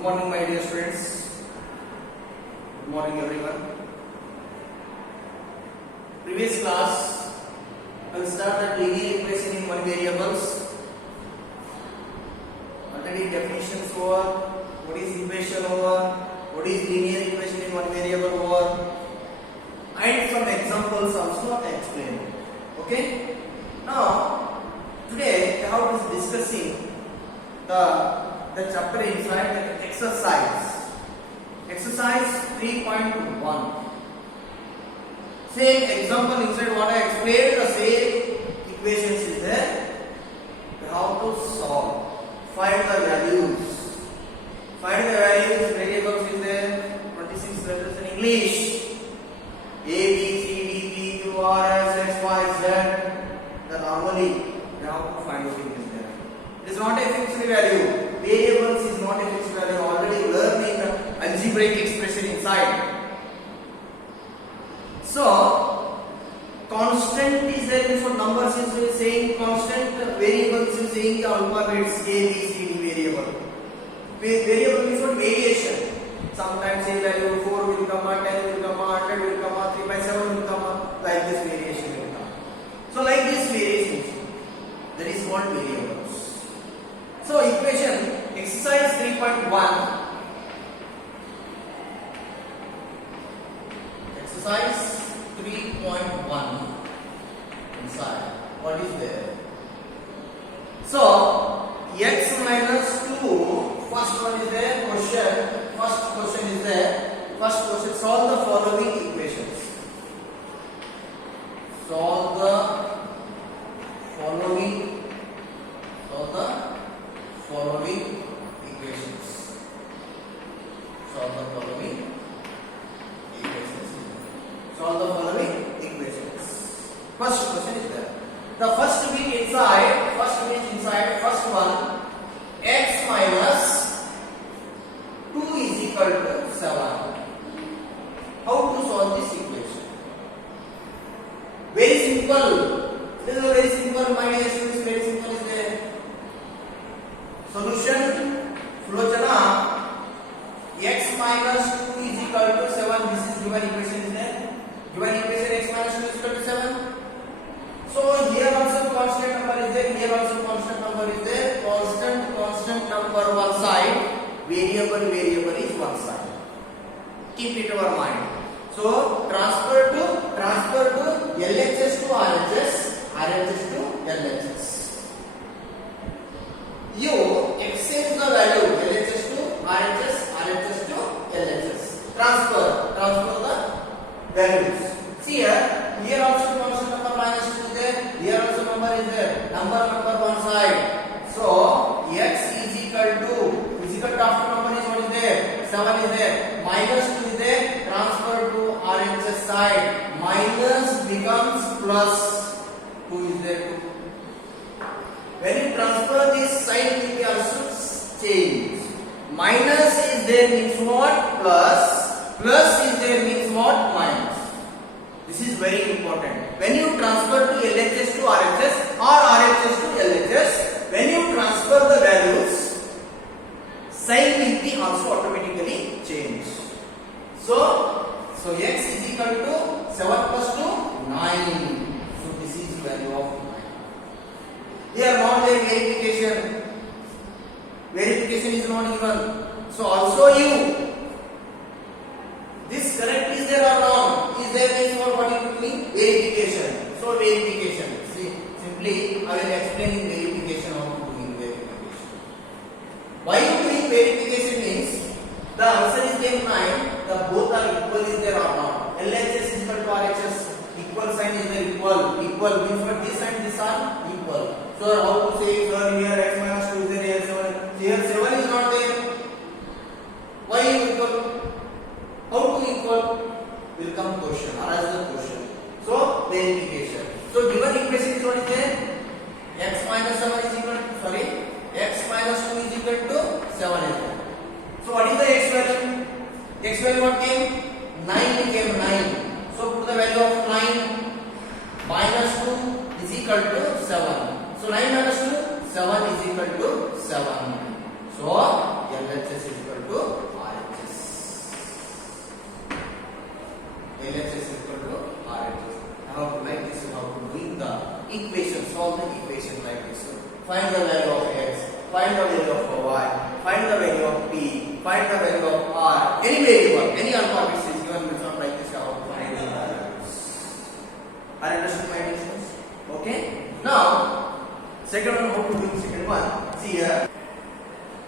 Good morning, my dear students. Good morning, everyone. Previous class, I will start the linear equation in one variables. Already definitions over, what is equation over, what is linear equation in one variable over, and some examples also I explained. Okay. Now, today I have is discussing the chapter inside the exercise 3.1. Same example inside what I explained, the same equations is there. We have to solve, find the values. Variables is there, 26 letters in English. A, B, C, D, E, Q, R, S, X, Y, Z. Then normally we have to find out in there. It is not a fixed value. Variables is not a fixed value. Already learned in the algebraic expression inside. So constant is there. So numbers is saying constant. Variables is saying the alphabets A, B, C, D variable. Variable is what variation. Sometimes a value 4 will come, 10 will come, 100 will come, 3 by 7 will come. Like this variation will come. So like this variation, that is called variables. So equation exercise 3.1. Exercise 3.1 inside. What is there? So x minus 2. First one is there. First question is there. First question. Solve the following equations. Solve the following equations. Solve the following equations. First question is there. The first bit inside, first one, x minus 2 is equal to 7. How to solve this equation? Very simple. This is a very simple, my dear students, very simple is there. Solution, Flochana, x minus 2 is equal to 7. This is given equation is there. Given equation x minus 2 is equal to 7. So here also constant number is there. Here also constant number is there. Constant number one side. Variable is one side. Keep it in our mind. So transfer to LHS to RHS to LHS. You exchange the value LHS to RHS to LHS. Transfer the values. See here also constant number minus 2 is there. Here also number is there. Number one side. So x is equal to after number is what is there? 7 is there. Minus 2 is there. Transfer to RHS side. Minus becomes plus 2 is there too. When you transfer this sign will be also change. Minus is there means what? Plus. Plus is there means what? Minus. This is very important. When you transfer to LHS to RHS or RHS to LHS, when you transfer the values, sign will be also automatically changed. So x is equal to 7 plus 2, 9. So this is value of 9. Here not there verification. Verification is not given. So also you. This correct is there or wrong? Is there means what you mean? Verification. So verification. See, simply I will explain in verification how to do verification. Why you doing verification means the answer is there 9. The both are equal is there or not? LHS is equal to RHS. Equal sign is there equal. Equal means what this and this are equal. So how to say sir here x minus 2 is there here 7. Here 7 is not there. Why equal? How to equal? Will come question. Ask the question. So verification. So given equation is what is there? X minus 7 is equal to x minus 2 is equal to 7 is there. So what is the x value? X value what came? 9 became 9. So put the value of 9 minus 2 is equal to 7. So 9 minus 2, 7 is equal to 7. So LHS is equal to RHS. LHS is equal to RHS. How to like this? How to doing the equation? Solve the equation like this. Find the value of x. Find the value of y. Find the value of p. Find the value of r. Any variable, any alpha bits is given with some like this. How to find the values? Are you understood my questions? Okay. Now, second one. How to do the second one? See here.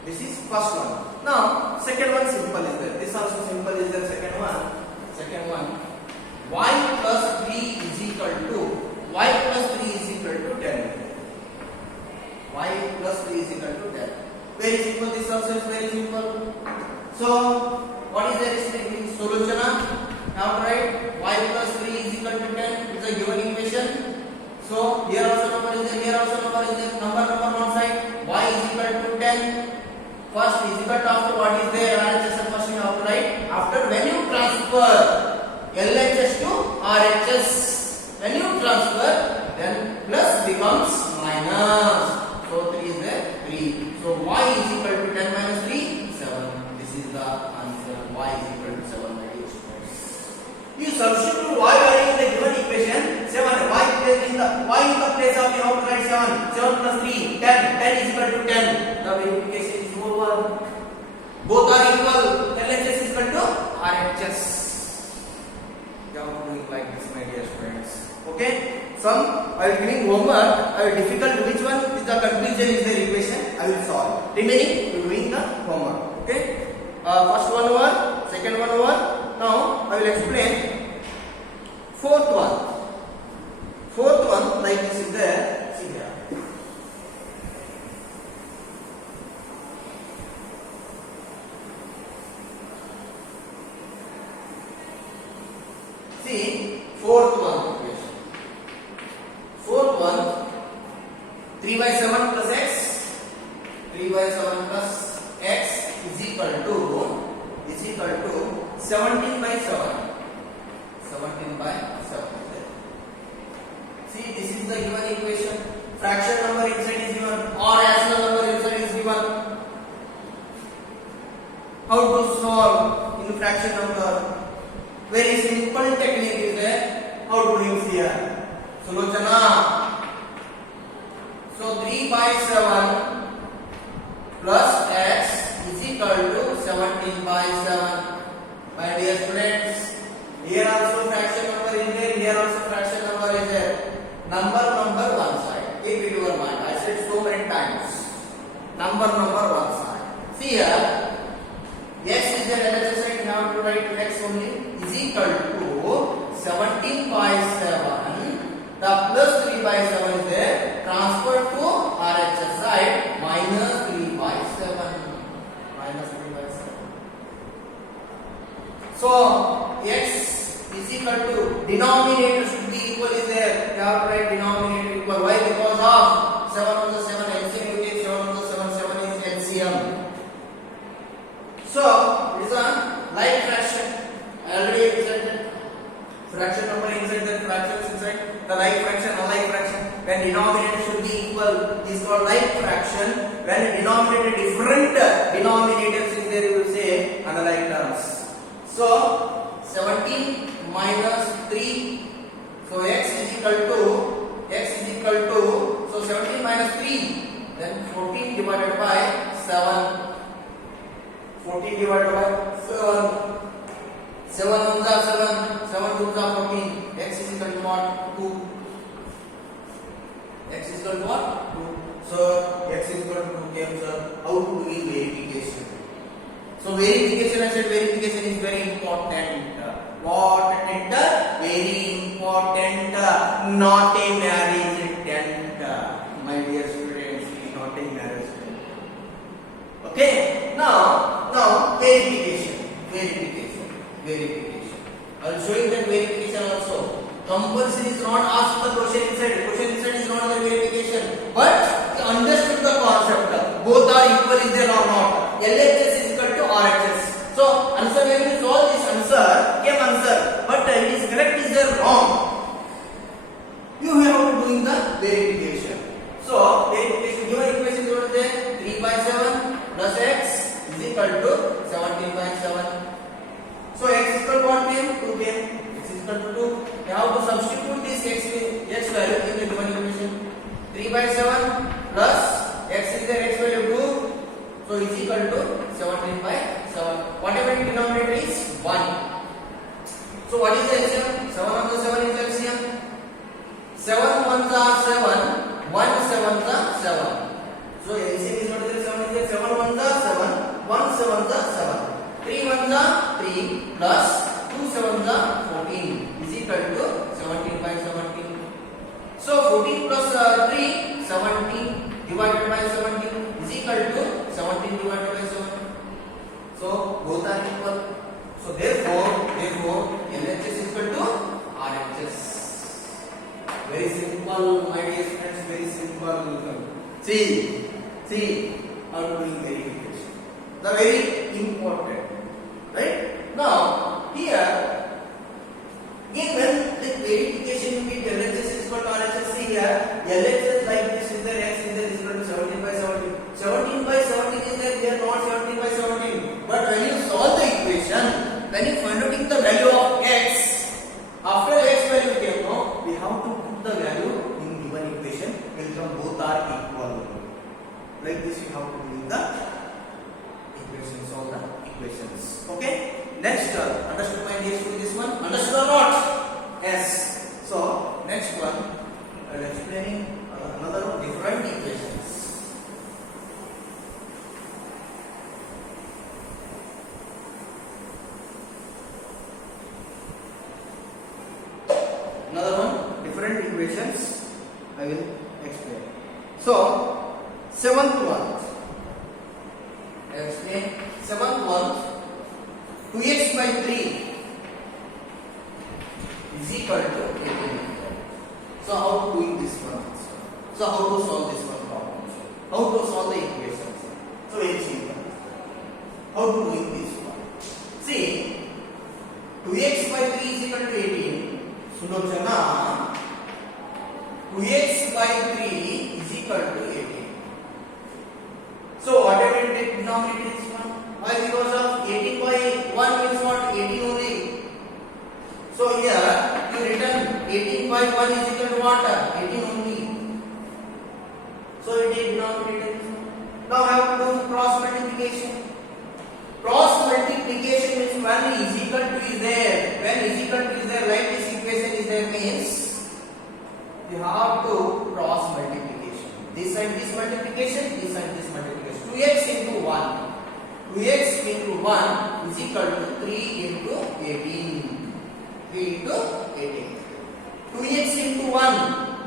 This is first one. Now, second one simple is there. This also simple is there. Second one. Second one. Y plus 3 is equal to y plus 3 is equal to 10. Y plus 3 is equal to 10. Very simple. This also is very simple. So, what is the restricting solution? Now, write y plus 3 is equal to 10 is a given equation. So, here also number is there. Here also number is there. Number one side. Y is equal to 10. First is equal to after what is there. RHS first you have to write. After when you transfer LHS to RHS, when you transfer, then plus becomes minus. So 3 is there, 3. So y is equal to 10 minus 3, 7. This is the answer. Y is equal to 7 by h squares. You substitute y value in the given equation. 7. Y in the place of you have to write 7. 7 plus 3, 10. 10 is equal to 10. The verification is over. Both are equal. LHS is equal to RHS. You are doing like this, my dear students. Okay. Some I will giving homework. I will difficult which one is the confusion is the equation. I will solve. Remaining you doing the homework. Okay. First one over, second one over. Now I will explain fourth one. Fourth one like this is there. See here. See fourth one. Fourth one, 3 by 7 plus x, 3 by 7 plus x is equal to 17 by 7. 17 by 7. See, this is the given equation. Fraction number inside is given, or rational number inside is given. How to solve in fraction number? Very simple technique is there. How to do it here? Solution. So 3 by 7 plus x is equal to 17 by 7. My dear students, here also fraction number is there, here also fraction number is there. Number one side. Keep it in your mind. I said so many times. Number one side. See here, x is there at the side. You have to write x only is equal to 17 by 7. The plus 3 by 7 is there, transferred to RHS side, minus 3 by 7. Minus 3 by 7. So, x is equal to, denominator should be equal is there. You have to write denominator equal. Why? Because of 7 on the 7 LCM, you take 7 on the 7, 7 is LCM. So, it is a like fraction. I already said that. Fraction number inside the fractions inside the like fraction, unlike fraction. When denominator should be equal, is called like fraction. When denominator different denominators in there, you will say unlike terms. So 17 minus 3. So x is equal to so 17 minus 3. Then 14 divided by 7. 14 divided by 7. 7 ones are 7, 7 twos are 14. X is equal to what? 2. X is equal to what? 2. So x is equal to 2 came, sir. How to do verification? So verification, I said verification is very important. What enter? Very important. Not a marriage tent. My dear students, it is not a marriage tent. Okay. Now verification. I will show you that verification also. Compulsion is not asked the question inside. Question inside is not the verification. But understood the concept. Both are equal, is there or not? LHS is equal to RHS. So answer when you solve this answer, came answer. But it is correct, is there wrong? You have to doing the verification. So verification given equation is what is there? 3 by 7 plus x is equal to 2. You have to substitute this x value in the given equation. 3 by 7 plus x is the x value 2, so is equal to 17 by 7. Whatever in denominator is 1. So what is the LCM? 7 on the 7 is LCM. 7 ones are 7, 1 sevens are 7. So LCM is what is the 7 is the 7 ones are 7, 1 sevens are 7. 3 ones are 3 plus 2 sevens are 14 is equal to 17 by 17. So 14 plus 3, 17 divided by 17 is equal to 17 divided by 7. So both are equal. So therefore LHS is equal to RHS. Very simple, my dear friends, very simple. See how to doing verification. The very important, right? Now here, again when the verification will be LHS is equal to RHS, see here LHS like this is there, x is there is equal to 17 by 17. 17 by 17 is there, they are not 17 by 17. But when you solve the equation, when you find out the value of x, after x value came, no, we have to put the value in given equation. Will come both are equal. Like this, you have to do the equations, solve the equations. Okay. Next, understood my dear student this one? Understood or not? Yes. So next one, I will explain another different equations. Another one, different equations I will explain. So, seventh one, I will explain. Seventh one, 2x by 3 is equal to 18. So, how to do this one? So, how to solve this one problem? How to solve the equations? So, very simple. How to do this one? See, 2x by 3 is equal to 18. Sundochana 2x by 3 is equal to 18. So whatever you take denominator is 1. Why? Because of 18 by 1 means what? 18 only. So here you written 18 by 1 is equal to what? 18 only. So you take denominator is 1. Now I have to do cross multiplication. Cross multiplication means when is equal to is there. When is equal to is there, like this equation is there means you have to cross multiplication. This side this multiplication, this side this multiplication. 2x into 1. 2x into 1 is equal to 3 into 18. 3 into 18. 2x into 1.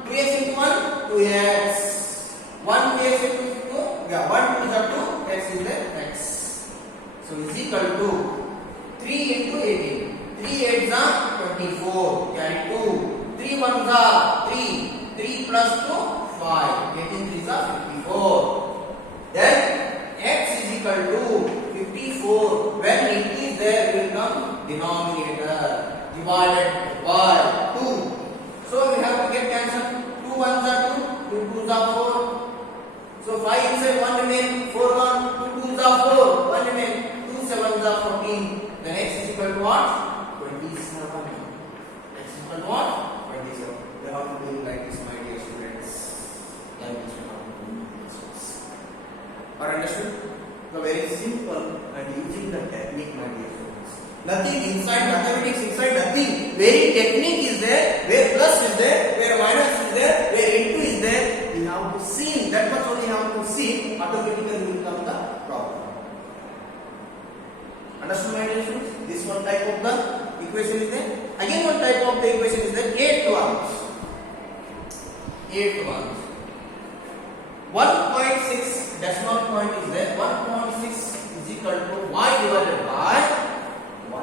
2x into 1, 2x. 1 2x into 2, yeah, 1 2 is up to x is there, x. So is equal to 3 into 18. 3 8s are 24. Carry 2. 3 1s are 3. 3 plus 2, 5. 18 3s are 54. Then x is equal to 54. When it is there, will come denominator divided by 2. So we have to get cancelled. 2 1s are 2. 2 2s are 4. So 5 inside 1 remain. 4 1. 2 2s are 4. 1 remain. 7s are 14. Then x is equal to what? 27. X is equal to what? 27. You have to do it like this, my dear students. Like this, you have to do this. Are understood? So very simple and using the technique, my dear students. Nothing inside mathematics, inside nothing. Very technique is there. Where plus is there, where minus is there, where into is there. You have to see. That much only you have to see. Automatically will come the problem. Understood my dear students? This one type of the equation is there. Again one type of the equation is there. 8 ones. 8 ones. 1.6 decimal point is there. 1.6 is equal to y divided by 1.5.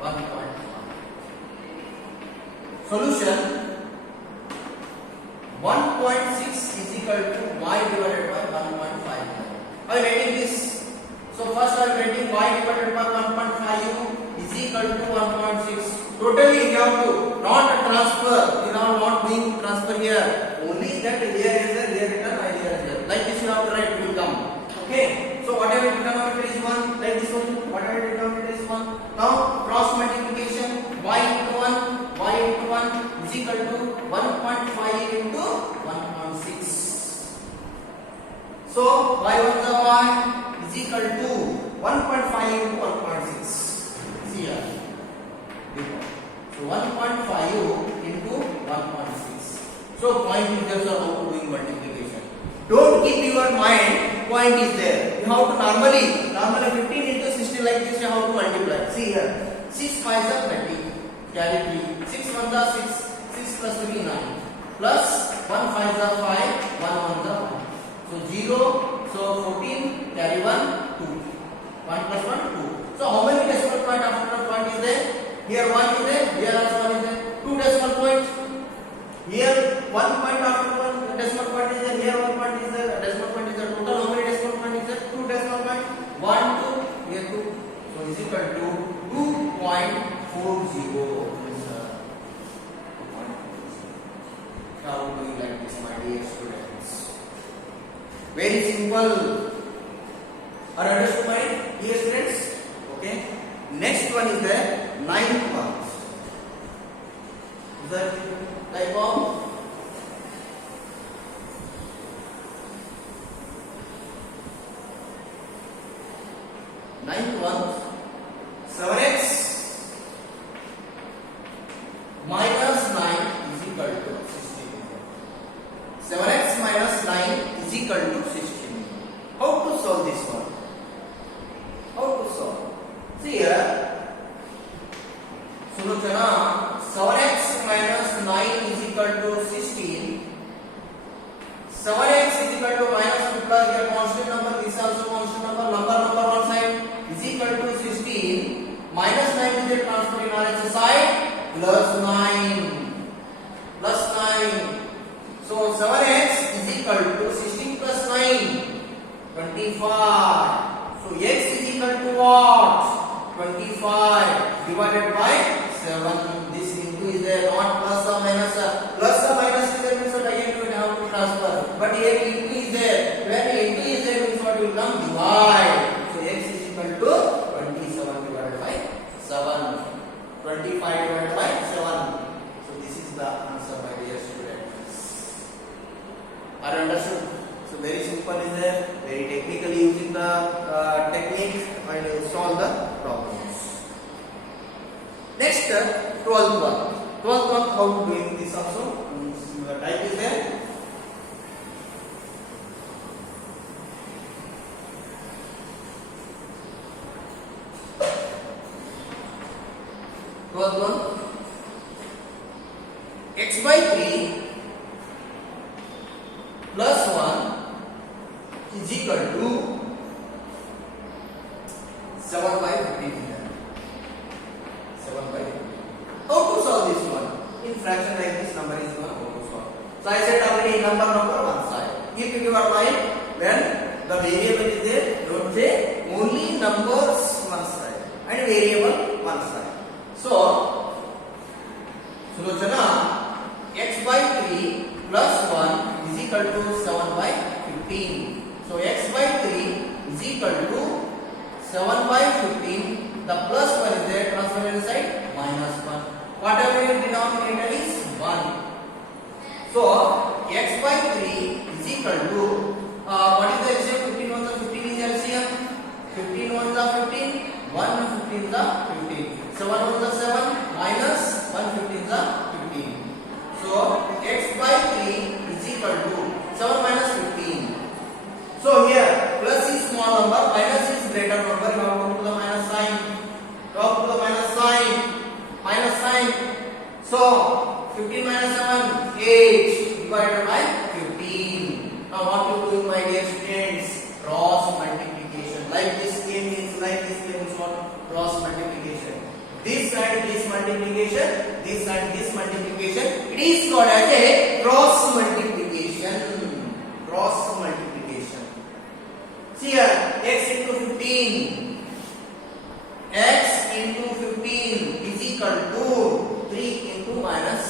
1.5. Solution. 1.6 is equal to y divided by 1.5. I am writing this. So first I am writing y divided by 1.5 is equal to 1.6. Totally you have to not transfer. You are not doing transfer here. Only that here is there, here written, here is there. Like this you have to write, it will come. Okay. So whatever denominator is 1, like this one, whatever denominator is 1. Now cross multiplication y y 1 is y is equal to 1.5 into 1.6. See here. So 1.5 into 1.6. So point is there, so how to doing multiplication. Don't keep your mind point is there. You have to normally 15 into 60 like this you have to multiply. See here. 6 5 is 30. Carry 3. 6 1 is 6. 6 plus 3 9. Plus 1 5 is 5. 1 1 is 1. So 0. So 14. Carry 1 2. 1 plus 1 2. So how many decimal point after the point is there? Here 1 is there. Here also 1 is there. 2 decimal points. Here 1 point after 1 decimal point is there. Here 1 point is there. A decimal point is there. Total how many decimal point is there? 2 decimal point. 1 2. Here 2. So is equal to 2.40. How do you like this, my dear students? Very simple. Are understood, my dear students? Okay. Next one is the ninth one. The type of ninth one. 7x minus 9 is equal to 16. 7x minus 9 is equal to 16. How to solve this one? How to solve? See here. Sulochana, 7x minus 9 is equal to 16. 7x is equal to minus plus here constant number, this also constant number, number one side is equal to 16. Minus 9 is the transfer in RHS side, plus 9. Plus 9. So 7x is equal to 16 plus 9, 25. So x is equal to what? 25 divided by 7. This into is there, not plus or minus. Plus or minus is there means what again you will have to transfer. But here into is there. When into is there means what will come? Divide. So x is equal to 27 divided by 7. 25 divided by 7. So this is the answer, my dear students. Are understood? So very simple is there. Very technically using the technique and solve the problems. Next, 12th one. 12th one, how to doing this also? Type is there. Twelfth one. X by 3 plus 1 is equal to 7 by 15. 7 by 15. How to solve this one? In fraction like this number is one. How to solve? So I said already number one side. Keep in your mind when the variable is there, don't say only numbers one side and variable one side. So Sulochana, x by 3 plus 1 is equal to 7 by 15. So x by 3 is equal to 7 by 15. The plus 1 is there, transfer inside minus 1. Whatever your denominator is 1. So x by 3 is equal to what is the LCM? 15 ones are 15 is LCM. 15 ones are 15. 1 15 is 15. 7 ones are 7 minus 1 15 is 15. So x by 3 is equal to 7 minus 15. So here plus is small number, minus is greater number. You have to put the minus sign. You have to put the minus sign. Minus sign. So 15 minus 7, 8 divided by 15. Now what you do, my dear students? Cross multiplication. Like this game means what? Cross multiplication. This and this multiplication, this and this multiplication. It is called as a cross multiplication. Cross multiplication. See here, x into 15. X into 15 is equal to 3 into minus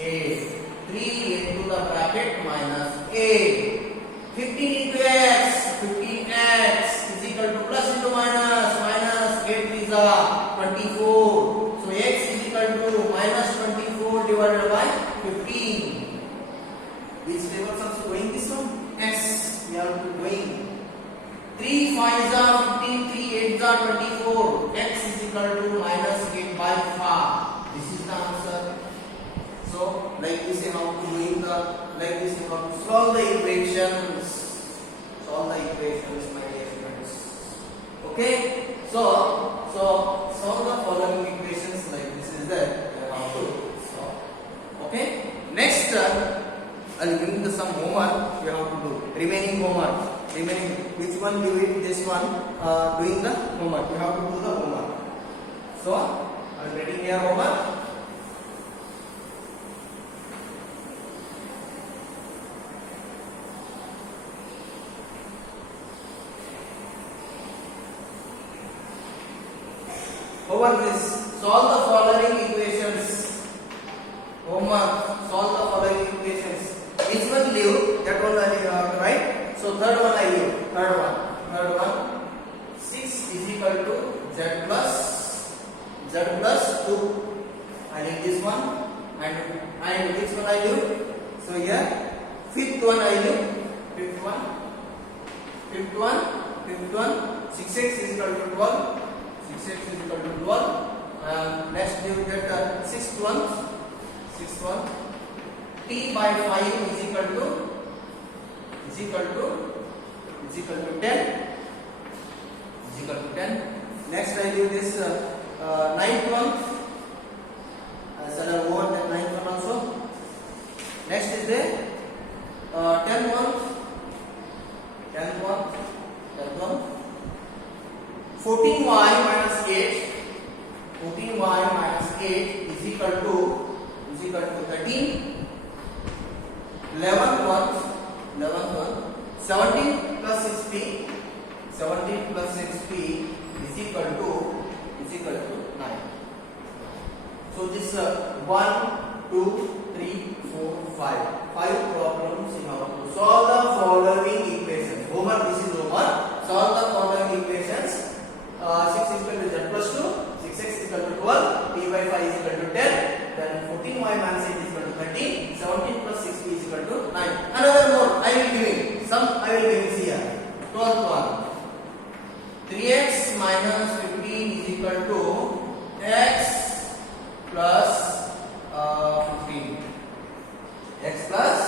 8. 3 into the bracket minus 8. 15 into x. 15x is equal to plus into minus. Minus 8 is 24. So x is equal to minus 24 divided by 15. Which table is going this one? X. We are going. 5s are 15, 3 8s are 24. X is equal to minus 8 by 5. This is the answer. So like this you have to doing the like this you have to solve the equations. Solve the equations, my dear friends. Okay. So solve the following equations like this is there. You have to solve. Okay. Next, I'll give you some homework you have to do. Remaining homework. Remaining which one do it? This one. Doing the homework. You have to do the homework. So I'm getting here homework. Homework is solve the following equations. Homework, solve the following equations. Which one leave? That one I have to write. So third one I leave. Third one. 6 is equal to z plus 2. I leave this one. And which one I leave? So here fifth one I leave. Fifth one. 6x is equal to 12. 6x is equal to 12. Next you get sixth one. T by 5 is equal to 10. Next I do this ninth one. I said I want that ninth one also. Next is the 10th one. 14y minus 8. 14y minus 8 is equal to 13. 11th one. 17 plus 6p. 17 plus 6p is equal to 9. So this 1, 2, 3, 4, 5. 5 problems you have to solve the following equations. Homework, this is homework. Solve the following equations. 6 is equal to z plus 2. 6x is equal to 12. T by 5 is equal to 10. Then 14y minus 8 is equal to 13. 17 plus 6p is equal to 9. Another more I will give it. Some I will give it here. 12th one. 3x minus 15 is equal to x plus 15. X plus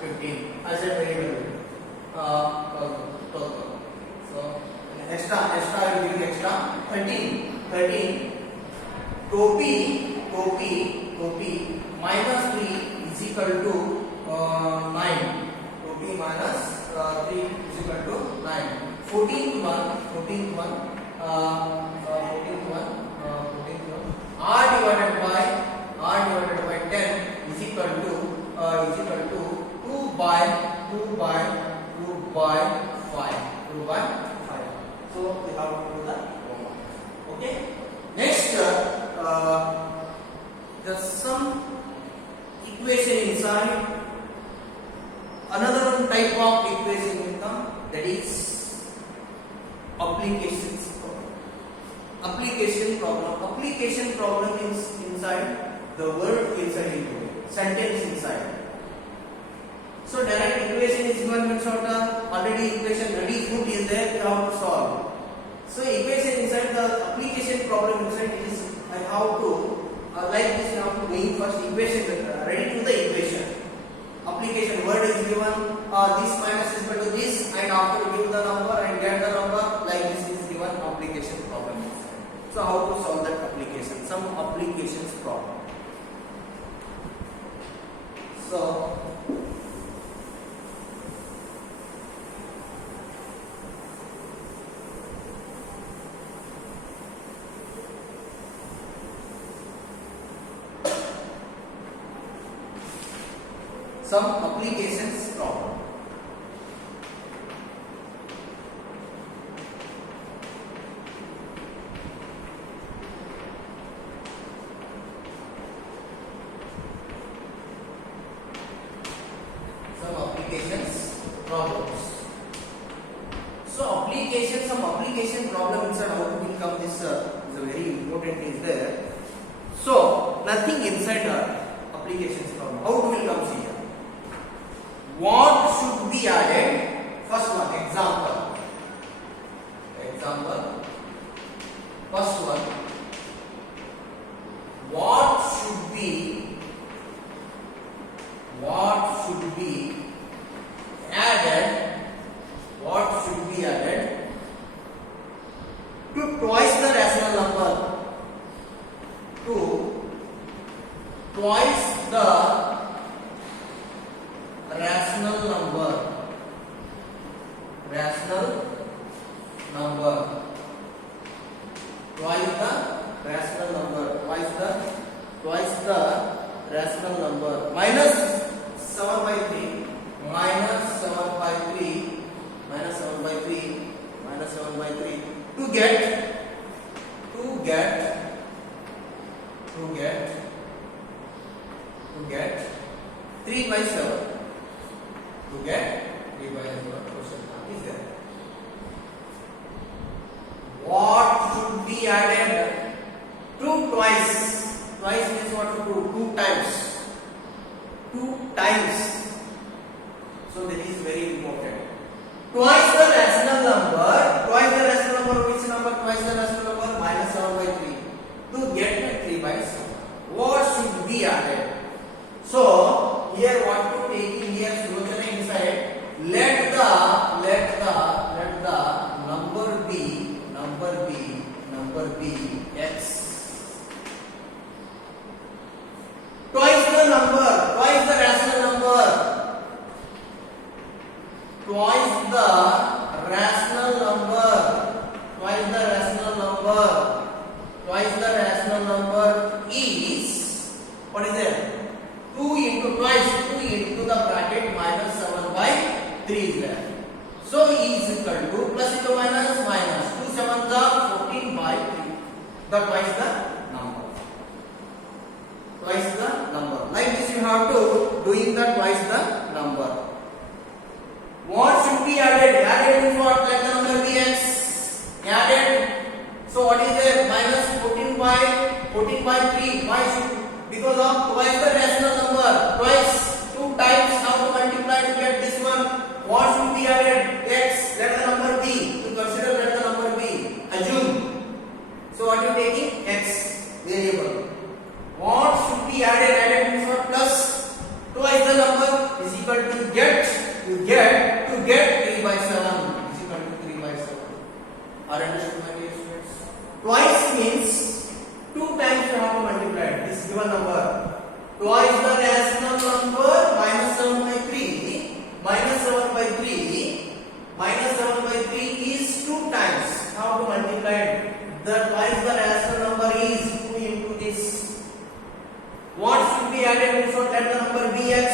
15. I said very well. So extra I will give extra 13. Topi minus 3 is equal to 9. Topi minus 3 is equal to 9. 14th one, r divided by 10 is equal to 2 by 5. So we have to do the homework. Okay. Next, there's some equation inside. Another type of equation will come, that is application problem. Application problem is inside the word inside it, sentence inside. So direct equation is given means already equation ready put is there, you have to solve. So equation inside the application problem inside is I have to like this you have to bring first equation ready to the equation. Application word is given, this minus is equal to this, and after give the number and get the number, like this is given application problem. So how to solve that application? Some applications problem. So some applications problem. Some applications problems. So some application problem inside how to become this is a very important is there. So nothing inside applications problem. How do we come here? What should be added? First one, example. be added to twice the rational number. To twice the rational number. Rational number. Twice the rational number. Twice the rational number. Minus 7 by 3. Minus 7 by 3. Minus 7 by 3. Minus 7 by 3. To get 3 by 7. To get 3 by 7. Question is there. What should be added to twice? Twice means what to do? 2 times. 2 times. So that is very important. Twice the rational number. Twice the rational number. Which number? Twice the rational number. Minus 7 by 3. To get 3 by 7. What should be added? So here what to take in here? Solution inside. Let the number be x. Twice the number. Twice the rational number. Twice the rational number. Twice the rational number. Twice the rational number is, what is it? 2 into twice 2 into the bracket minus 7 by 3 is there. So E is equal to plus into minus minus 2 7 the 14 by 3. That twice the number. Twice the number. Like this you have to doing the twice the number. What should be added? Added means what? Let the number be x. Added. So what is it? Minus 14 by 3. Why should? Because of twice the rational number. Twice. 2 times. How to multiply to get this one? What should be added? X. Let the number be. To consider, let the number be. Assume. So what you taking? X variable. What should be added? Added means what? Plus. Twice the number is equal to get 3 by 7 is equal to 3 by 7. Are understood, my dear students? Twice means 2 times you have to multiply this given number. Twice the rational number minus 7 by 3. Minus 7 by 3. Minus 7 by 3 is 2 times. How to multiply it? The twice the rational number is 2 into this. What should be added? So let the number be x.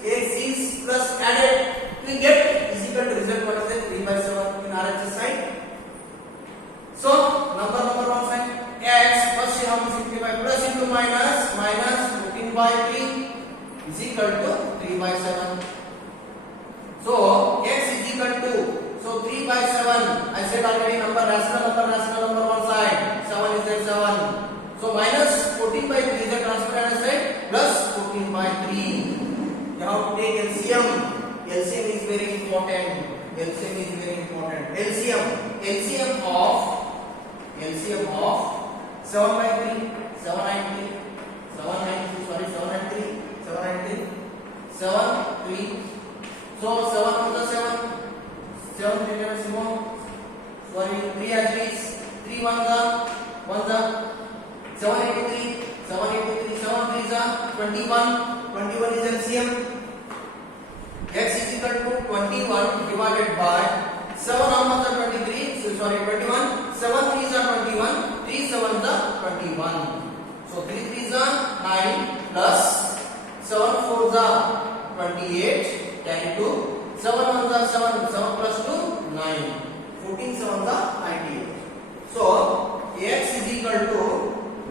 X is plus added. We get is equal to result. What is it? 3 by 7 in RHS side. So number one side x. First you have to simplify. Plus into minus 14 by 3 is equal to 3 by 7. So x is equal to, so 3 by 7. I said already number rational number one side. 7 is there 7. So minus 14 by 3 is the transparent side, plus 14 by 3. You have to take LCM. LCM is very important. LCM of 7 by 3. 3. So 7 to the 7. 7 3 never small. Sorry, 3 are 3s. 3 1 the 7 into 3. 7 3s are 21. 21 is LCM. X is equal to 21 divided by 7 on the 23. So sorry, 21. 7 3s are 21. 3 7s are 21. So 3 3s are 9 plus 7 4s are 28. Carry 2. 7 1s are 7. 7 plus 2 9. 14 7s are 98. So x is equal to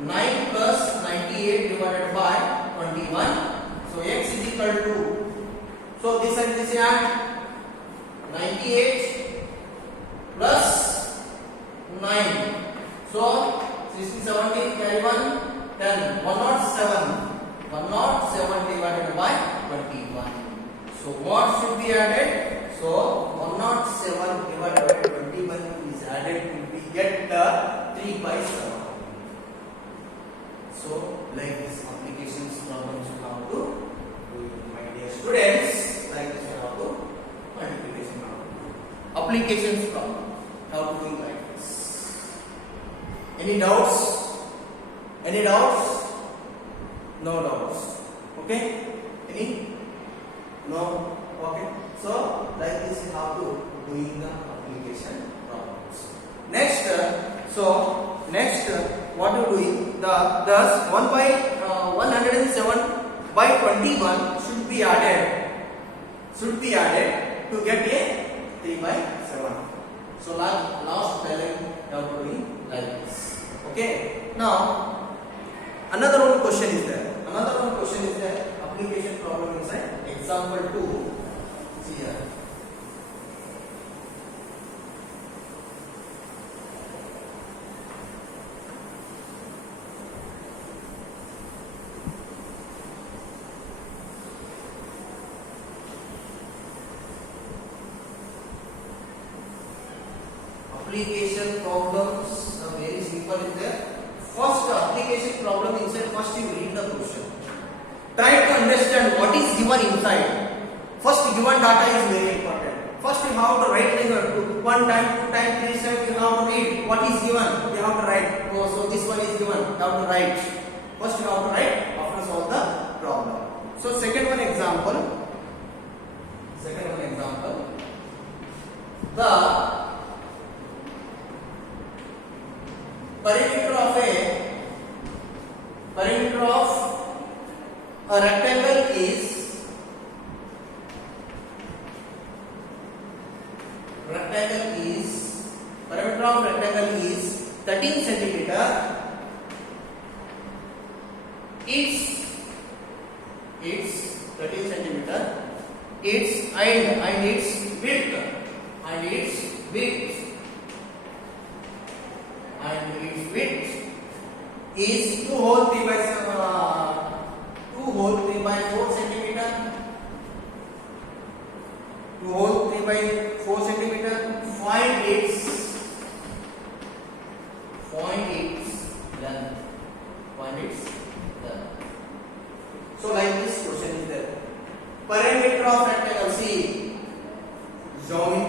9 plus 98 divided by 21. So x is equal to, so this and this add 98 plus 9. So 16 17 carry 1 10 107 divided by 21. So what should be added? So 107 divided by 21 is added. We get the 3 by 7. So like this applications problems you have to do, my dear students. Like this you have to multiplication problem. applications problem. How to do like this? Any doubts? Any doubts? No doubts. Okay? Any? No? Okay. So like this is how to doing the application problems. Next, what you doing? Thus 107 by 21 should be added to get a 3 by 7. So last telling you have to do like this. Okay. Now another one question is there. Application problem inside example 2. See here. Application problems are very simple is there. First application problem inside, first you read the question. Try to understand what is given inside. First given data is very important. First you have to write like 1 time, 2 time, 3 times you have to read what is given. You have to write. Oh, so this one is given. You have to write. First you have to write after solve the problem. So second one example. The perimeter of a rectangle is perimeter of rectangle is 13 centimeter. It's 13 centimeter. Its width is 2 whole 3 by 4 centimeter. 2 whole 3 by 4 centimeter. Find its length. So like this question is there. Perimeter of rectangle. See, geometry.